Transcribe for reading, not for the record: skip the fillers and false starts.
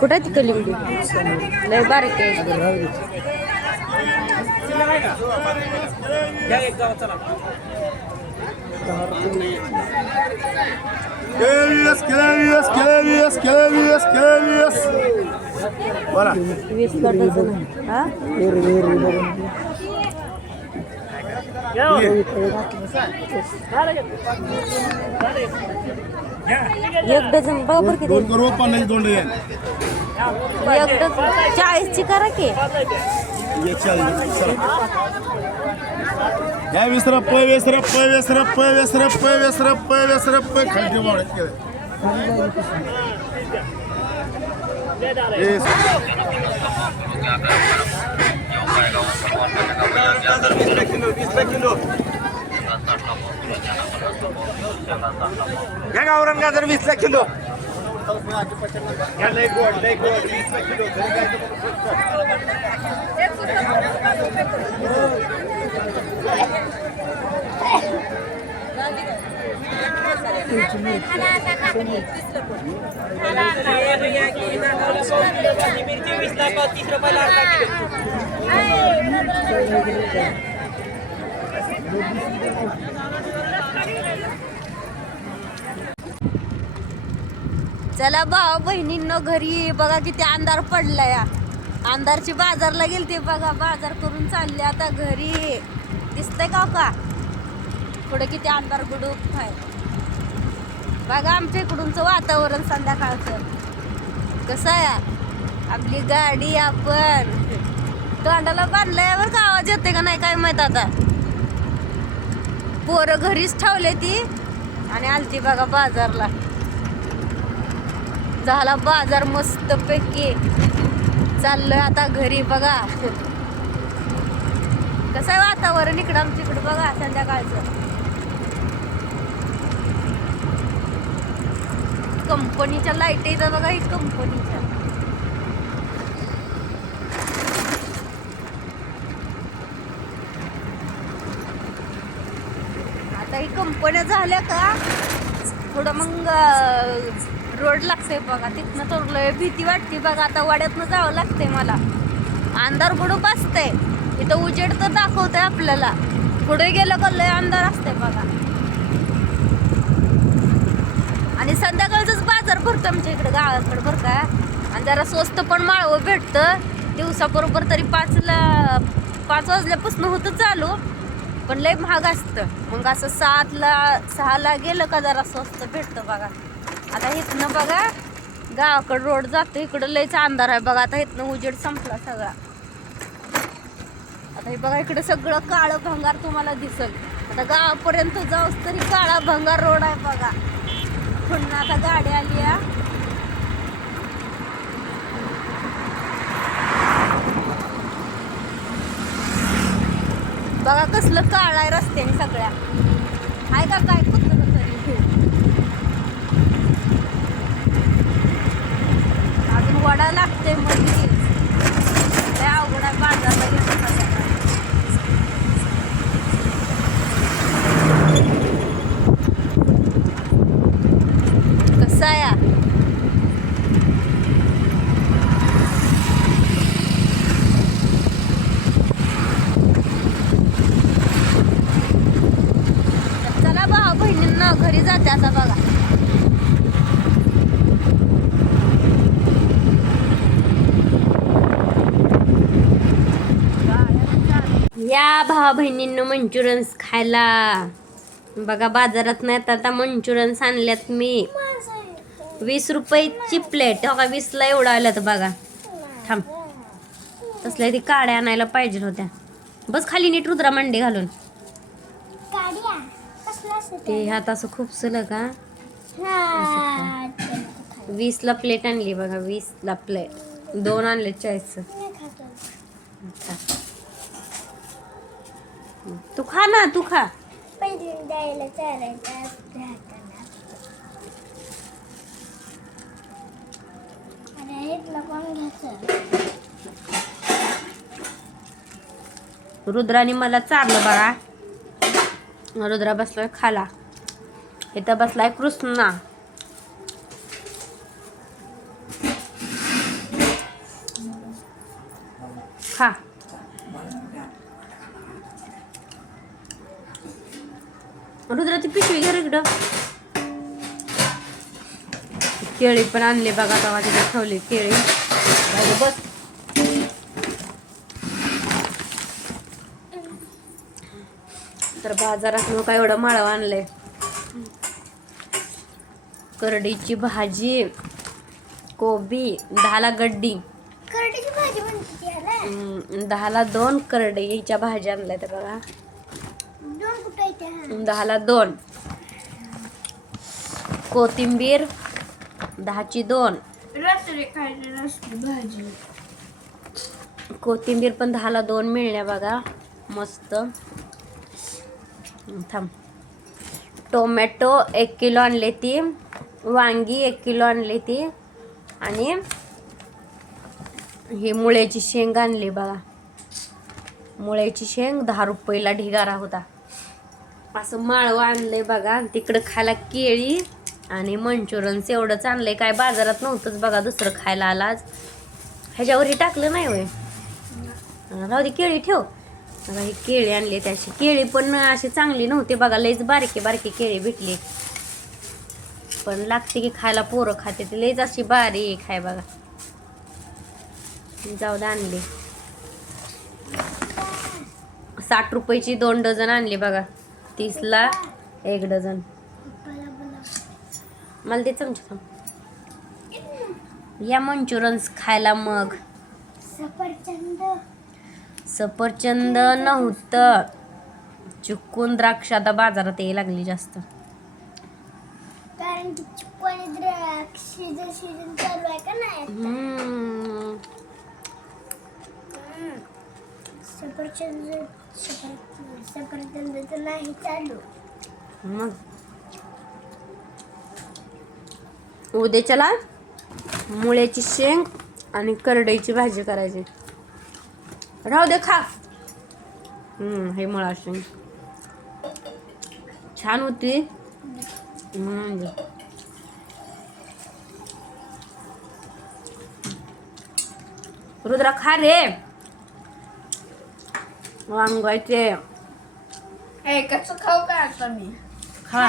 कुठे ती कलिंगडी लय बारीक आहे. बोला 20 ला डझन हा एक डझन बरोबर किती? 2 करोड 50 दोन डझन. एक डझन 40 ची करा की. 140. या 20 रुपये 20 रुपये 20 रुपये 20 रुपये 20 रुपये 20 रुपये खाली वाढत गेले. या गावरान गाजर 20 ला किलो. लय गोड 20 किलो. चला भाऊ बहिणींनो घरी बघा किती अंधार पडलाय. अंधारची बाजारला गेलते बघा, बाजार करून चालले आता घरी. दिसतंय का पुढे किती अंधार गुडूप आहे बघा. आमच्या इकडूनचं वातावरण संध्याकाळचं कसं आहे. आपली गाडी आपण तोंडाला बांधल्यावर का आवाज येते का नाही काय माहित. आता पोरं घरीच ठेवले ती आणि आलती बघा बाजारला. झाला बाजार मस्त पैकी. चाललोय आता घरी बघा. कसं आहे वातावरण इकडं आमच्या इकडं बघा संध्याकाळचं. कंपनीच्या लाईट येतं बघा, ही कंपनीच्या. आता ही कंपन्या झाल्या का थोडं मग रोड लागते बघा. तिथनं तर लय भीती वाटते बघा. आता वाड्यातनं जावं लागतंय मला. अंधार गुडूप असते इथं, उजेड तर दाखवतंय आपल्याला. पुढे गेलं का लय अंधार असते बघा. आणि संध्याकाळचंच बाजार भरतो आमच्या इकडे गावाकडे बरं का. आणि जरा स्वस्त पण माळवं भेटतं. दिवसाबरोबर तरी 5 वाजल्यापासून होतं चालू, पण लय महाग असतं. मग असं 6ला गेलं का जरा स्वस्त भेटतं बघा. आता इथनं बघा गावाकडे रोड जातो, इकडं लयच अंधार आहे बघा. आता इथनं उजेड संपला सगळा. आता हे बघा इकडे सगळं काळं भंगार तुम्हाला दिसल. आता गावापर्यंत जाऊस तरी काळा भंगार रोड आहे बघा. पुन्हा आता गाडी आली आहे. बघा कसलं काळ आहे रस्त्याने सगळ्या. आहे का काय कुत्र तरी. अजून वडा लागते मध्ये. लय अवघड आहे बाजारला गेलं. कसं आहे चला भाऊ बहिणींना घरी जाते आता बघा. या भावा बहिणींना मंचुरियन्स खायला बघा. बाजारात नाही आता मंचुरियन्स आणल्यात मी. 20 रुपयाची प्लेट. बघा 20ला एवढा आला तर बघा. थांब तसल्या ती काड्या आणायला पाहिजे होत्या. बस खाली नीट रुद्रा मांडी घालून. ते हात असं खूप सलं का. 20ला प्लेट आणली बघा. 20ला प्लेट 2 आणले 40चं. तू खा ना, तू खा. रुद्राने मला चारलं बघा. रुद्रा बसलाय खाला. इथं बसलाय कृष्णा. खा. रुद्राची पिशवी घे इकडं. केळी पण आणले बघा. तेव्हा तिथे ठेवले केळी. बस. तर बाजारात काय एवढं माळव आणलंय. करडीची भाजी, कोबी 10ला गड्डी. करडीची भाजी म्हणते 10ला 2 करडीच्या भाज्या आणल्या त्या बघा. 2 कुठे येते? 10ला 2. कोथिंबीर 10ची 2. रात्री खायची नसते भाजी. कोथिंबीर पण 10ला 2 मिळल्या बघा. मस्त. थांब. टोमॅटो 1 किलो आणले ती. वांगी 1 किलो आणली ती. आणि ही मुळ्याची शेंग आणली बघा. मुळ्याची शेंग 10 रुपयाला ढिगारा होता. असं माळवं आणलंय बघा. तिकडं खायला केळी आणि मंचुरन्स एवढंच आणलंय. काय बाजारात नव्हतंच बघा दुसरं खायला आला आज. ह्याच्यावरही टाकलं नाही होय. राहू दे केळी ठेव. बघा ही केळी आणली त्याची. केळी पण अशी चांगली नव्हती बघा. लईच बारकी बारकी केळी भेटली. पण लागते की खायला. पोरं खाते ती लईच अशी बारीक आहे बघा. जाऊ दे आणली. 60 रुपयाची 2 डझन आणली बघा. 30ला 1 डझन. मला ते चमचा थांब. या मंचुरन्स खायला मग. सफरचंद नव्हतं. चुकून द्राक्ष आता बाजारात यायला लागली जास्त. कारण की चिकवानी द्राक्ष सीजन चालू आहे का नाही? सफरचंद तर नाही चालू. मग उद्याच्याला मुळ्याची शेंग आणि करडईची भाजी करायची. राहू दे खा. हे मुळा शेंग छान होती. रुद्रा खा रे. वांगायचे कसं खाऊ का आता मी? खा.